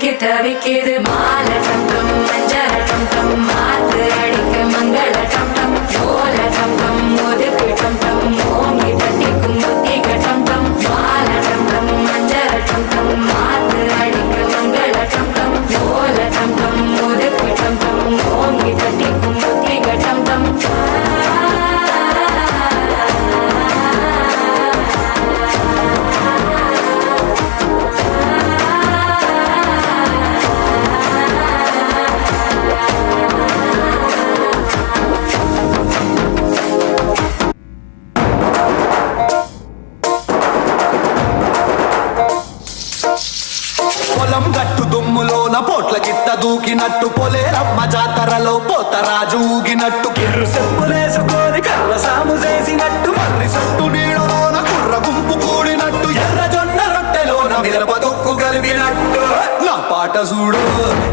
சிக்கி தவிக்கிது மாலை சத்தம் மஞ்சள் சத்தம் மாத்து அடிக்க மங்கள சத்தம் சோழ சத்தம் ஒதுக்கு சத்தம் ஓங்கி தட்டிக்கும் புத்திக சத்தம் மாலை சத்தம் மஞ்சள் சத்தம் மாத்து அடிக்க மங்கள சத்தம் சோழ சத்தம் ஒதுக்கு சத்தம் ஓங்கி தட்டிக்கும் புத்திக சத்தம் పొలం గట్టు దుమ్ములోన పోట్ల గిట్ట దూకినట్టు పొలేరమ్మ జాతరలో పోతరాజు ఊగినట్టు కిర్రు చెప్పులేసుకొని కర్ర సాము చేసినట్టు మర్రి సొట్టు నీడలోన కుర్ర గుంపు కూడినట్టు ఎర్ర జొన్న రొట్టెలోన మిరప తొక్కు కలిపినట్టు నా పాట చూడు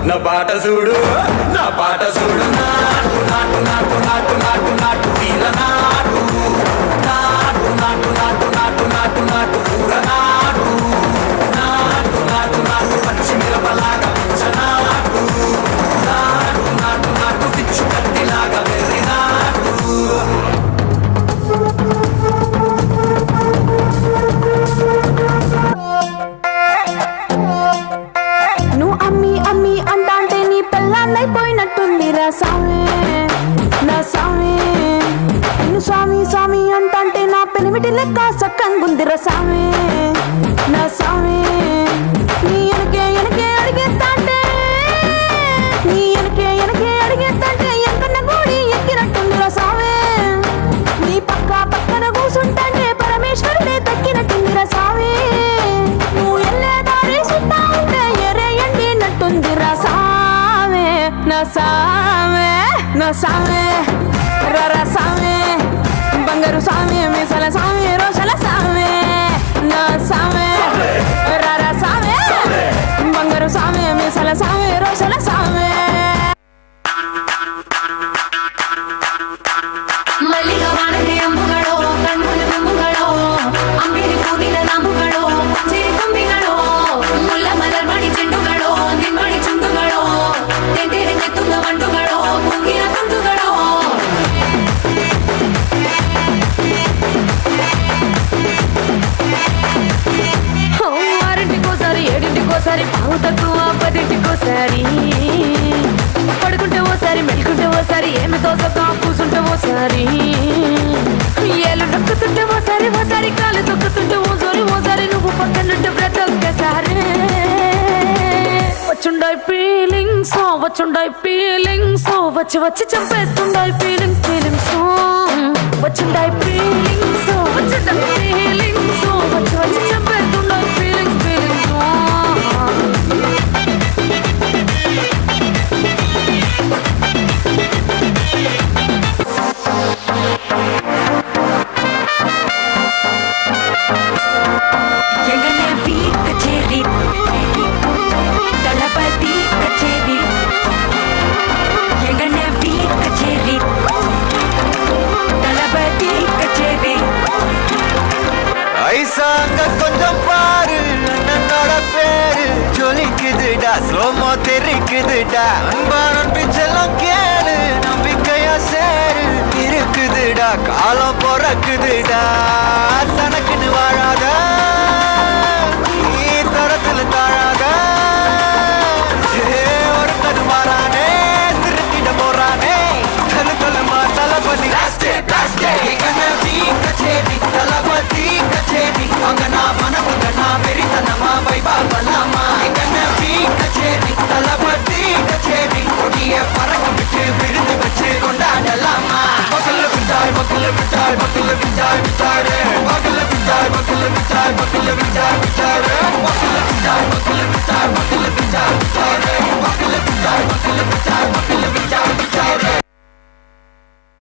నా పాట చూడు నా పాట చూడు నాటు నాటు నాటు నాటు నాటు నాటు తీర నాటు నాటు నాటు నాటు నాటు నాటు నాటు కూర నాటు నాటు నాటు నాటు పచ్చి మిరపలాగా నాటు నాటు నాటు నాటు పిచ్చు కత్తిలాగా వెర్రి నాటు నువ్వు అమ్మి అమ్మి అంటాంటే నీ పెళ్ళాన్నైపోయినట్టుంది రా సామి నా సామి నిన్ను స్వామి స్వామి అంటాంటే నా పెనిమిటి లెక్క సక్కంగుందిరా సామి నా సామి నీ ఎనకే ఎనకే అడిగేస్తాంటే నీ ఎనకే ఎనకే అడిగేస్తాంటే ఎంకన్న గూడి ఎక్కినట్టుందిరా సామి నీ పక్క పక్కన కూసుంటాంటే పరమేశ్వరుడే తక్కినట్టుందిరా సామి నువ్వు ఎల్లే దారి సుత్తా ఉంటే ఎరే ఎండినట్టుందిరా సామి నా సామి నా సామి రర సామి బంగారు సామి మీసల సామి రోషల సామి నా సామి రర సామి బంగారు సామి మీసల సామి రోషల సామి மல்லிகை வானத்தை அம்புகளோ கண்முல தும்புகளோ அம்பிரி பூவில நாம்புகளோ பச்சை தும்பிகளோ முல்ல மலர் மணி செண்டுகளோ நின்மணி சுண்டுகளோ தென்றிருந்த துங்க வண்டுகளோ பொங்கின துண்டுகளோ ఆరింటికోసారి ఏడింటికోసారి పావు తక్కువ పదింటికోసారి పడుకుంటే ఓసారి మెలుకుంటే ఓసారి ఏమి తోసక కూసుంటే ఓసారి ఏళ్ళు నొక్కుతుంటే ఓసారి ఓసారి కాలు తొక్కుతుంటే ఓసారి ఓసారి నువ్వు పక్కనుంటే ప్రతి ఒక్కసారి వచ్చుండాయి ఫీలింగ్స్ వచ్చుండాయి ఫీలింగ్స్ వచ్చి వచ్చి చంపేస్తుండాయి ఫీలింగ్స్ ఫీలింగ్స్ వచ్చుండాయి ఫీలింగ్స్ వచ్చుండాయి ఫీలింగ్స్ వచ్చి వచ్చి చంపేస్తుండాయి ఫీలింగ్స్ ఫీలింగ్స్ எங்கனே வீ கச்சேரி தளபதி கச்சேரி எங்கனே வீ கச்சேரி தளபதி கச்சேரி ஐசாங்க கொஞ்சம் பாரு அண்ணனோட பேரு ஜொலிக்குதுடா ஸ்லோமோ தெரிக்குதுடா அன்பான பிச்செல்லாம் கேளு நம்பிக்கையா சேரு இருக்குதுடா காலம் பிறக்குதுடா தனக்குன்னு வாழாத நீ தரத்துல தாழாத ஒரு கது மாறானே திருத்திட போறானே தலுமா தளபதி கச்சேரி தளபதி கச்சேரி அங்கனா மனமுங்கனா வெறித்தனமா வைபா பல்லாமா எங்கன வீ கச்சேரி தளபதி கச்சேரி கொடிய பறக்க விட்டு விருந்து வச்சு கொண்டாடலாமா பக்கல்ல விட்டாய் பக்கல்ல விட்டாய் பக்கல்ல விட்டாய் விட்டாரே பக்கல்ல விட்டாய் பக்கல்ல விட்டாய் பக்கல்ல விட்டாய் விட்டாரே பக்கல்ல விட்டாய் பக்கல்ல விட்டாய் பக்கல்ல விட்டாய் விட்டாரே பக்கல்ல விட்டாய் பக்கல்ல